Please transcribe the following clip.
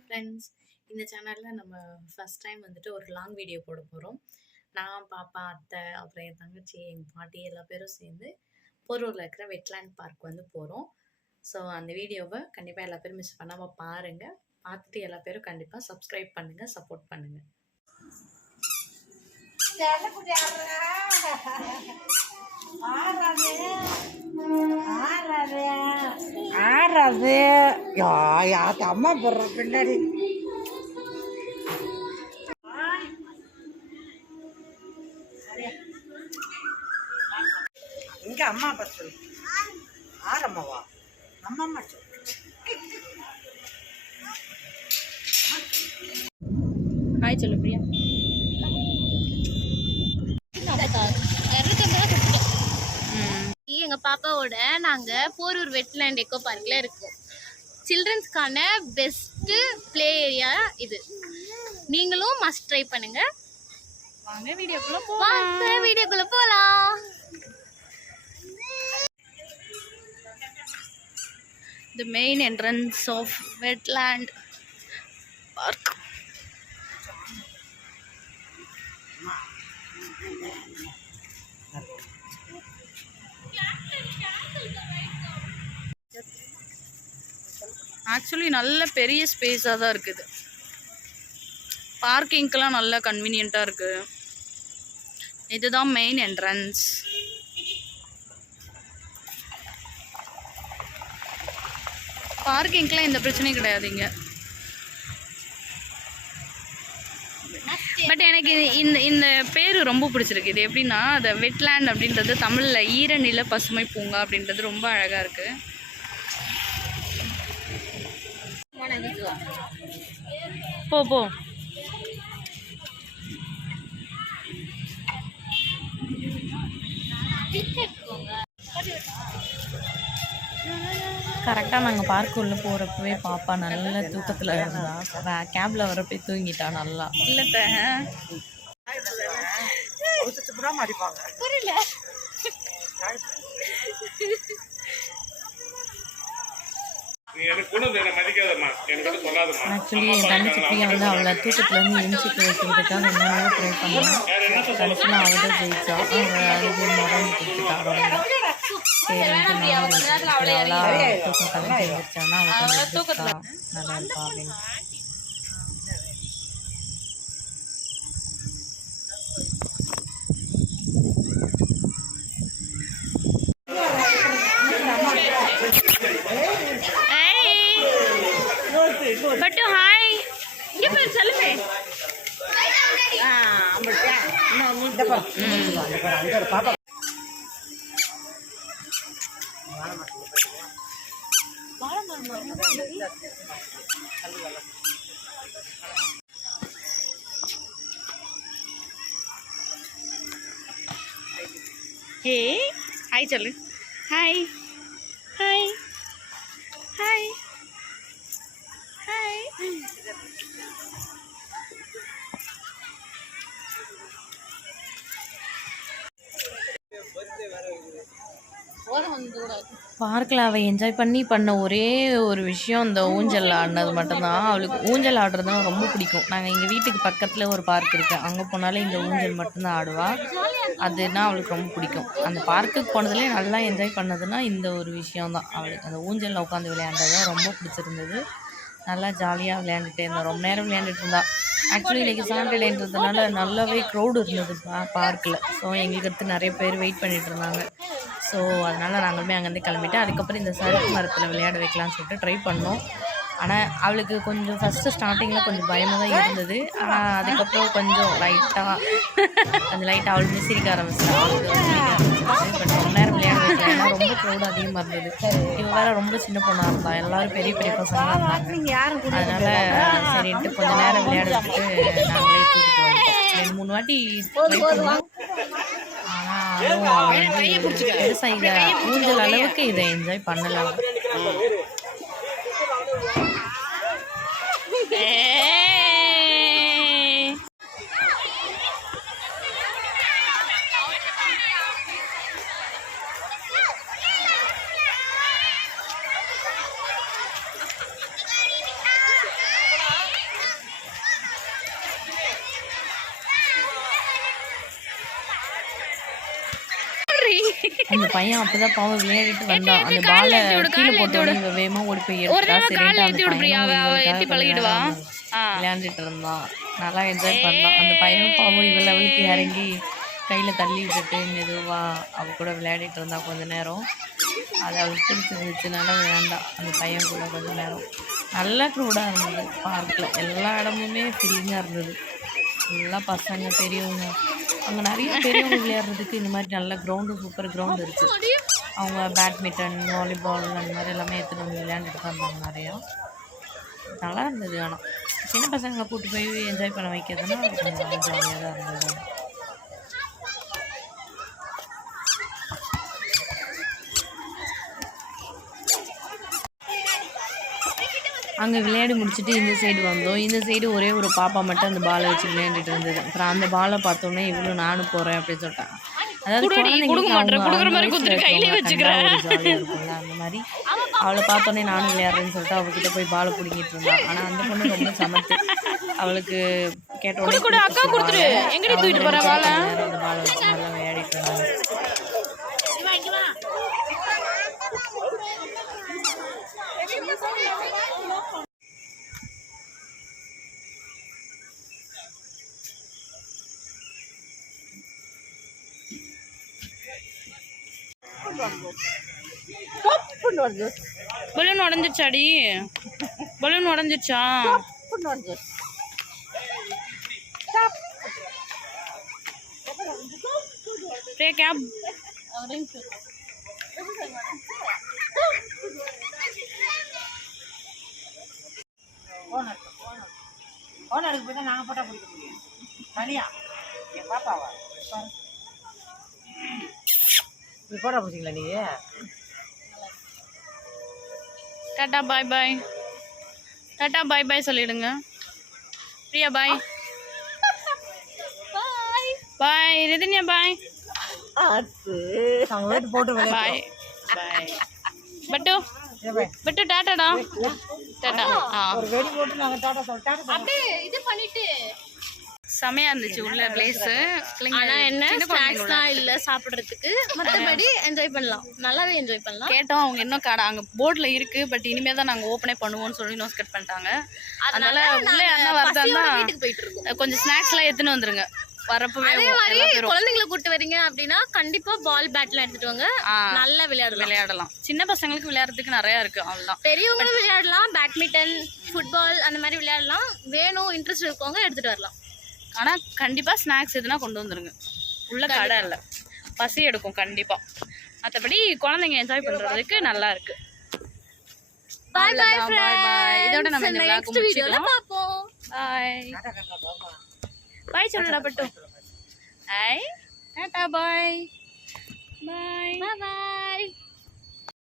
Hi friends, இந்த சேனலில் நம்ம ஃபஸ்ட் டைம் வந்துட்டு ஒரு லாங் வீடியோ போட போகிறோம். நான், பாப்பா, அத்தை, அப்புறம் என் தங்கச்சி, எங்கள் பாட்டி எல்லா பேரும் சேர்ந்து போரூரில் இருக்கிற வெட்லேண்ட் பார்க் வந்து போகிறோம். ஸோ அந்த வீடியோவை கண்டிப்பாக எல்லா பேரும் மிஸ் பண்ணாமல் பாருங்கள். பார்த்துட்டு எல்லா பேரும் கண்டிப்பாக சப்ஸ்கிரைப் பண்ணுங்கள், சப்போர்ட் பண்ணுங்கள். ஆறாது யாருக்கு அம்மா போடுற பின்னாடி இங்க அம்மா அப்பா சொல்லு. ஆரம்மாவா நம்ம அம்மா சொல்லு. ஹாய் சொல்லு பிரியா. எங்கள் பாப்பாவோட நாங்கள் போரூர் வெட்லேண்ட் எக்கோ பார்க்கில் இருக்கோம். சில்ட்ரன்ஸ்க்கான பெஸ்ட்டு ப்ளே ஏரியா இது. நீங்களும் மஸ்ட் ட்ரை பண்ணுங்கள். வாங்க வீடியோக்குள்ளே போகலாம். The main entrance of Wetland Park. Actually நல்ல பெரிய ஸ்பேஸாக தான் இருக்குது. பார்க்கிங்க்கெலாம் நல்லா கன்வீனியண்ட்டாக இருக்குது. இதுதான் மெயின் என்ட்ரன்ஸ். பார்க்கிங்க்கெலாம் எந்த பிரச்சனையும் கிடையாதுங்க. பட் எனக்கு இந்த பேர் ரொம்ப பிடிச்சிருக்கு. இது எப்படின்னா, அந்த வெட்லேண்ட் அப்படின்றது தமிழில் ஈரநில பசுமை பூங்கா அப்படின்றது ரொம்ப அழகாக இருக்குது. போ கரெக்டாக நாங்கள் பார்க்குள்ளே போகிறப்பவே பாப்பா நல்ல தூக்கத்தில் இருந்தா. கேபில் வரப்போ தூங்கிட்டா நல்லா. இல்லை புரியல. ஆக்சுவலி என் தங்கச்சி பிரியா வந்து அவளை தூக்கத்துலேருந்து எழுச்சிக்க வைக்கிறதுக்காக என்னென்னவோ ட்ரை பண்ணான். கடைசியில் அவள் தான் ஜெயிச்சா. அவள் அழுது மரம் கொடுத்துட்டா. சரி தூக்கம் கலைஞ்சி எழுந்திரிச்சான்னா அவள் கொஞ்சம் நல்லா இருப்பா அப்படின்னு. பட்டு ஹாய் இங்கே போய் சொல்லுமே. ஹே ஹாய் சொல்லு. Hi hi hi hi. பார்க்கில் அவள் என்ஜாய் பண்ண ஒரே ஒரு விஷயம் இந்த ஊஞ்சல் ஆடினது மட்டும்தான். அவளுக்கு ஊஞ்சல் ஆடுறதுனா ரொம்ப பிடிக்கும். நாங்கள் எங்கள் வீட்டுக்கு பக்கத்தில் ஒரு பார்க் இருக்குது, அங்கே போனாலே இந்த ஊஞ்சல் மட்டும்தான் ஆடுவாள். அதுனா அவளுக்கு ரொம்ப பிடிக்கும். அந்த பார்க்குக்கு போனதுலேயே நல்லா என்ஜாய் பண்ணதுன்னா இந்த ஒரு விஷயம்தான். அவளுக்கு அந்த ஊஞ்சலில் உட்காந்து விளையாண்டது தான் ரொம்ப பிடிச்சிருந்தது. நல்லா ஜாலியாக விளையாண்டுட்டே இருந்தோம். ரொம்ப நேரம் விளையாண்டுட்டு இருந்தா. ஆக்சுவலி இன்றைக்கி சாட்டர்டேன்றதுனால நல்லாவே க்ரௌடு இருந்தது பார்க்கில். ஸோ எங்களுக்கு அடுத்து நிறைய பேர் வெயிட் பண்ணிகிட்டு இருந்தாங்க. ஸோ அதனால் நாங்களுமே அங்கேருந்து கிளம்பிட்டு அதுக்கப்புறம் இந்த சறுக்கு மரத்தில் விளையாட வைக்கலான்னு சொல்லிட்டு ட்ரை பண்ணோம். ஆனால் அவளுக்கு கொஞ்சம் ஃபஸ்ட்டு ஸ்டார்டிங்கில் கொஞ்சம் பயமாக தான் இருந்தது. ஆனால் அதுக்கப்புறம் கொஞ்சம் லைட்டாக அவளுமே சிரிக்க ஆரம்பிச்சிட்டா. பட் ரொம்ப நேரம் விளையாட வைக்கல, ஏன்னா ரொம்ப க்ரௌடு அதிகமாக இருந்தது. இவள் வேறு ரொம்ப சின்ன பொண்ணாக இருந்தாள். எல்லோரும் பெரிய பெரிய பசங்களாக இருந்தாங்க. அதனால் சரின்ட்டு கொஞ்சம் நேரம் விளையாட வச்சுட்டு நாங்களே தூக்கிட்டு வந்தோம். 2-3 வாட்டி ட்ரை பண்ணோம். ஆனால் பெருசாக இதை ஊஞ்சல் அளவுக்கு இதை என்ஜாய் பண்ணலாம். அந்த பையன் அப்பதான் பாவம் விளையாடிட்டு வந்தான். அந்த பாலை கீழே போட்டோட இவ வேகமா ஓடி போய் எடுத்தா. சரின்ட்டு அந்த பையன் விளையாண்டுட்டு இருந்தான். நல்லா என்ஜாய் பண்ணான். அந்த பையனும் பாவம் இவ லெவலுக்கு இறங்கி கையில் தள்ளி விட்டுட்டு மெதுவா அவ கூட விளையாடிட்டு இருந்தா கொஞ்ச நேரம். அது அவளுக்கு பிடிச்சிருந்துச்சுனால விளையாண்டான் அந்த பையன் கூட கொஞ்ச நேரம். நல்லா க்ரௌடாக இருந்தது பார்க்கில். எல்லா இடமுமே ஃபில்லிங்காக இருந்தது. ஃபுல்லாக பசங்க பெரியவங்க. அங்கே நிறைய பெரியவங்க விளையாடுறதுக்கு இந்த மாதிரி நல்ல கிரவுண்டு, சூப்பர் கிரவுண்டு இருக்குது. அவங்க பேட்மிண்டன், வாலிபால் அந்த மாதிரி எல்லாமே எடுத்துகிட்டு வந்து விளையாண்டுட்டு தான் இருந்தாங்க நிறையா. நல்லா இருந்தது. ஆனால் சின்ன பசங்களை கூப்பிட்டு போய் என்ஜாய் பண்ண வைக்கிறதுனா கொஞ்சம் நல்லா ஜாலியாக தான் இருந்தது. அங்கே விளையாடி முடிச்சுட்டு இந்த சைடு வந்தோம். இந்த சைடு ஒரே ஒரு பாப்பா மட்டும் அந்த பாலை வச்சு விளையாண்டுட்டு இருந்தது. அப்புறம் அந்த பாலை பார்த்தோன்னே இவ்வளோ நானும் போகிறேன் அப்படின்னு சொல்லிட்டான். அதாவது ஜாலியாக இருக்கும்ல அந்த மாதிரி அவளை பார்த்தோன்னே நானும் விளையாடுறேன்னு சொல்லிட்டு அவகிட்ட போய் பாலை பிடிங்கிட்டு இருந்தான். ஆனால் அந்த பொண்ணு ரொம்ப சமத்து. அவளுக்கு கேட்ட உடனே அந்த பாலை வச்சு நல்லா விளையாடிட்டு இருந்தாங்க. பலூன் உடஞ்சிருச்சாடி? பலூன் உடஞ்சிருச்சா? கேப் ஓனருக்கு போய் தான் நாங்கள் போட்டால் பிடிக்க முடியும். தனியா என் பாப்பாவா நீ போட்டா பிடிச்சிங்களா? நீ டாட்டா பாய் பாய். டாட்டா பாய் பாய் சொல்லிடுங்க. பிரியா பாய். பாய் ரிதின்யா பாய். போட்டு பாய் பாய். பட்டு பட்டு டாட்டாடா. டாட்டா. ஒரு வெடி போட்டு நாங்கள் டாட்டா சொல்லிட்டாங்க. அப்படியே இது பண்ணிட்டு செமையா இருந்துச்சு உள்ள பிளேஸ். ஆனா என்ன ஸ்நாக்ஸ்லாம் இல்ல சாப்பிடுறதுக்கு, மத்தபடி என்ஜாய் பண்ணலாம். நல்லாவே என்ஜாய் பண்ணலாம். கேட்டோம் அவங்க இன்னும் கடை அங்க போர்ட்ல இருக்கு, பட் இனிமே தான் நாங்க ஓப்பனே பண்ணுவோம்னு சொல்லி நோஸ் கட் பண்ணிட்டாங்க. அதனால உள்ள யாரா வரதா வீட்டுக்கு போயிட்டு இருக்கோம். கொஞ்சம் ஸ்நாக்ஸ் எல்லாம் எடுத்துன்னு வந்துருங்க வரப்பவே. அதே மாதிரி குழந்தைங்களை கூட்டு வரீங்க அப்படின்னா கண்டிப்பா பால் பேட்லாம் எடுத்துட்டு வாங்க. நல்லா விளையாடலாம். சின்ன பசங்களுக்கு விளையாடுறதுக்கு நிறைய இருக்கு. அவ்வளவுதான். பெரியவங்களும் விளையாடலாம். பேட்மிண்டன், ஃபுட்பால் அந்த மாதிரி விளையாடலாம். வேணும் இன்ட்ரெஸ்ட் இருக்கவங்க எடுத்துட்டு வரலாம். ஆனா கண்டிப்பா ஸ்நாக்ஸ் எதுனா கொண்டு வந்துருங்க. உள்ள கடை இல்ல, பசி எடுக்கும் கண்டிப்பா. மற்றபடி குழந்தைங்க என்ஜாய் பண்றதுக்கு நல்லா இருக்கு. பாய் பாய் ஃப்ரெண்ட்ஸ். இதோட நம்ம இந்த vlog வீடியோல பாப்போம். பாய் பாய் சொல்லுடா பட்டு. ஹாய் டாடா பாய் பாய் பாய் பாய்.